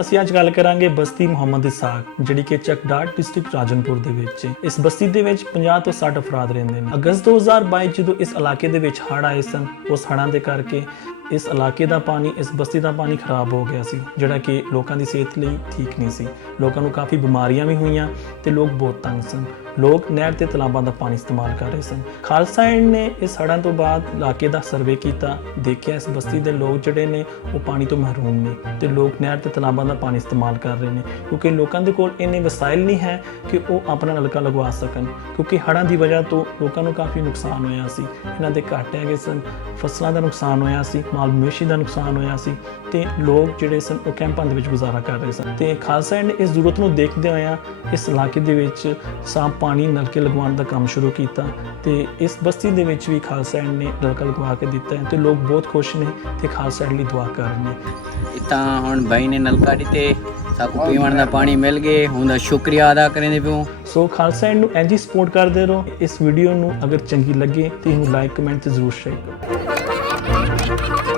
ਅਸੀਂ ਅੱਜ ਗੱਲ ਕਰਾਂਗੇ ਬਸਤੀ ਮੁਹੰਮਦ ਇਸਾਕ, ਜਿਹੜੀ ਕਿ ਚੱਕਡਾਟ ਡਿਸਟ੍ਰਿਕਟ ਰਾਜਨਪੁਰ ਦੇ ਵਿੱਚ ਹੈ। ਇਸ ਬਸਤੀ ਦੇ ਵਿੱਚ 50 ਤੋਂ 60 ਅਫਰਾਦ ਰਹਿੰਦੇ ਨੇ। ਅਗਸਤ 2022 ਜਦੋਂ ਇਸ ਇਲਾਕੇ ਦੇ ਵਿੱਚ ਹੜ੍ਹ ਆਏ ਸਨ, ਉਸ ਹੜ੍ਹਾਂ ਦੇ ਕਰਕੇ ਇਸ ਇਲਾਕੇ ਦਾ ਪਾਣੀ, ਇਸ ਬਸਤੀ ਦਾ ਪਾਣੀ ਖਰਾਬ ਹੋ ਗਿਆ ਸੀ, ਜਿਹੜਾ ਕਿ ਲੋਕਾਂ ਦੀ ਸਿਹਤ ਲਈ ਠੀਕ ਨਹੀਂ ਸੀ। ਲੋਕਾਂ ਨੂੰ ਕਾਫੀ ਬਿਮਾਰੀਆਂ ਵੀ ਹੋਈਆਂ ਤੇ ਲੋਕ ਬਹੁਤ ਤੰਗ ਸਨ। ਲੋਕ ਨਹਿਰ ਤੇ ਤਲਾਬਾਂ ਦਾ ਪਾਣੀ ਇਸਤੇਮਾਲ ਕਰ ਰਹੇ ਸਨ। ਖਾਲਸਾ ਐਂਡ ਨੇ ਇਸ ਹੜ੍ਹਾਂ ਤੋਂ ਬਾਅਦ ਇਲਾਕੇ ਦਾ ਸਰਵੇ ਕੀਤਾ। ਦੇਖਿਆ ਇਸ ਬਸਤੀ ਦੇ ਲੋਕ ਜਿਹੜੇ ਨੇ, ਉਹ ਪਾਣੀ ਤੋਂ ਮਹਿਰੂਮ ਨੇ ਤੇ ਲੋਕ ਨਹਿਰ ਤੇ ਤਲਾਬਾਂ ਦਾ ਪਾਣੀ ਇਸਤੇਮਾਲ ਕਰ ਰਹੇ ਨੇ। ਕਿਉਂਕਿ ਲੋਕਾਂ ਦੇ ਕੋਲ ਇੰਨੇ ਵਸਾਇਲ ਨਹੀਂ ਹੈ ਕਿ ਉਹ ਆਪਣਾ ਨਲਕਾ ਲਗਵਾ ਸਕਣ। ਕਿਉਂਕਿ ਹੜ੍ਹਾਂ ਦੀ ਵਜ੍ਹਾ ਤੋਂ ਲੋਕਾਂ ਨੂੰ ਕਾਫੀ ਨੁਕਸਾਨ ਹੋਇਆ ਸੀ। ਇਹਨਾਂ ਦੇ ਘਾਟੇ ਹੈਗੇ ਸਨ, ਫਸਲਾਂ ਦਾ ਨੁਕਸਾਨ ਹੋਇਆ ਸੀ ਮਾਲ ਮਵੇਸ਼ੀ ਦਾ ਨੁਕਸਾਨ ਹੋਇਆ ਸੀ ਤੇ ਲੋਕ ਜਿਹੜੇ ਸਨ ਉਹ ਕੈਂਪਾਂ ਦੇ ਵਿੱਚ ਗੁਜ਼ਾਰਾ ਕਰ ਰਹੇ ਸਨ। ਤੇ ਖਾਲਸਾ ਨੇ ਇਸ ਜ਼ਰੂਰਤ ਨੂੰ ਦੇਖਦੇ ਹੋਇਆ ਇਸ ਇਲਾਕੇ ਦੇ ਵਿੱਚ ਸਾਫ਼ ਪਾਣੀ ਨਲਕੇ ਲਗਵਾਉਣ ਦਾ ਕੰਮ ਸ਼ੁਰੂ ਕੀਤਾ ਤੇ ਇਸ ਬਸਤੀ ਦੇ ਵਿੱਚ ਵੀ ਖਾਲਸਾ ਏਡ ਨੇ ਨਲਕਾ ਲਗਵਾ ਕੇ ਦਿੱਤਾ ਹੈ ਤੇ ਲੋਕ ਬਹੁਤ ਖੁਸ਼ ਨੇ ਤੇ ਖਾਲਸਾ ਏਡ ਲਈ ਦੁਆ ਕਰ ਰਹੇ ਨੇ। ਤਾਂ ਹੁਣ ਬਾਈ ਨੇ ਨਲਕਾ ਦਿੱਤੇ ਸਾਕੂ ਪੀਵਣ ਦਾ ਪਾਣੀ ਮਿਲ ਗਏ ਉਹਦਾ ਸ਼ੁਕਰੀਆ ਅਦਾ ਕਰਦੇ ਪਿਓ। ਸੋ ਖਾਲਸਾ ਏਡ ਨੂੰ ਹੀ ਸਪੋਰਟ ਕਰਦੇ ਰਹੋ ਇਸ ਵੀਡੀਓ ਨੂੰ ਅਗਰ ਚੰਗੀ ਲੱਗੇ ਤੇ ਇਹਨੂੰ ਲਾਈਕ ਕਮੈਂਟ ਤੇ ਜ਼ਰੂਰ ਸ਼ੇਅਰ ਕਰੋ। Thank you.